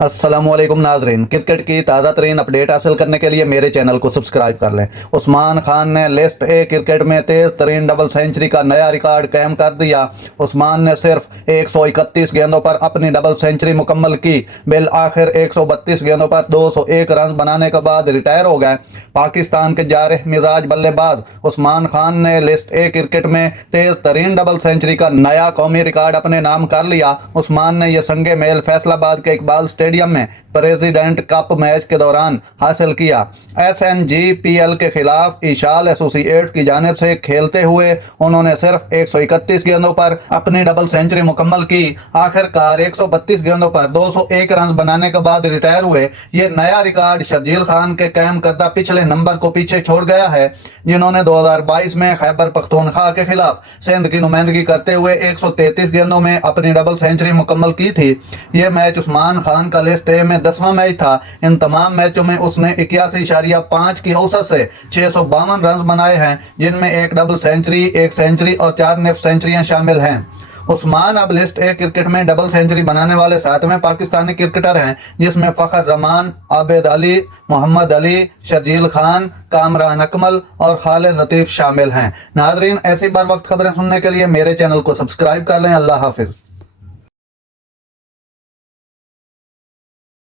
अस्सलाम वालेकुम नाजरीन, क्रिकेट की ताज़ा तरीन अपडेट हासिल करने के लिए मेरे चैनल को सब्सक्राइब कर लें। उस्मान खान ने लिस्ट ए क्रिकेट में तेज तरीन डबल सेंचुरी का नया रिकॉर्ड कायम कर दिया। उस्मान ने सिर्फ 131 गेंदों पर अपनी डबल सेंचुरी मुकम्मल की। बिल आखिर 132 गेंदों पर 201 रन बनाने के बाद रिटायर हो गए। पाकिस्तान के जारिह मिजाज बल्लेबाज उस्मान खान ने लिस्ट ए क्रिकेट में तेज तरीन डबल सेंचुरी का नया कौमी रिकॉर्ड अपने नाम कर लिया। उस्मान ने यह संगे मेल फैसलाबाद के इकबाल स्टेडियम में प्रेसिडेंट कप मैच के दौरान हासिल किया। SNGPL के खिलाफ इशाल एसोसिएट्स की जानिब से खेलते हुए उन्होंने सिर्फ 131 गेंदों पर अपनी डबल सेंचुरी मुकम्मल की। आखिरकार 132 गेंदों पर 201 रन बनाने के बाद रिटायर हुए। ये नया रिकॉर्ड शर्जील खान के कायम करदा पिछले नंबर को पीछे छोड़ गया है, जिन्होंने 2022 में खैबर पख्तूनख्वा के खिलाफ सिंध की नुमाइंदगी करते हुए 133 गेंदों में अपनी डबल सेंचुरी मुकम्मल की थी। यह मैच उस्मान खान का लिस्ट ए में 10वां मैच था। इन तमाम मैचों में उसने 81.5 की औसत से 652 रन बनाए हैं, जिनमें एक डबल सेंचुरी, एक सेंचुरी और 4 निफ सेंचुरियां शामिल हैं। उस्मान अब लिस्ट ए क्रिकेट में डबल सेंचुरी बनाने वाले 7वें पाकिस्तानी क्रिकेटर हैं, जिसमें फ़खर जमान, आबिद अली, मोहम्मद अली, शर्जील खान, कामरान अकमल और खालिद लतीफ़ शामिल हैं। नाजरीन, ऐसी बर वक्त खबरें सुनने के लिए मेरे चैनल को सब्सक्राइब कर लें। अल्लाह हाफिज़।